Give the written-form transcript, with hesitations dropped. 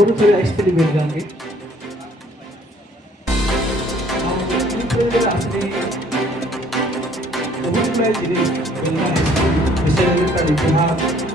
जरूर फिर एक्चुअली मिल जाएंगे। असली बहुत मैं जिन्हें बोलना है विषय का इतिहास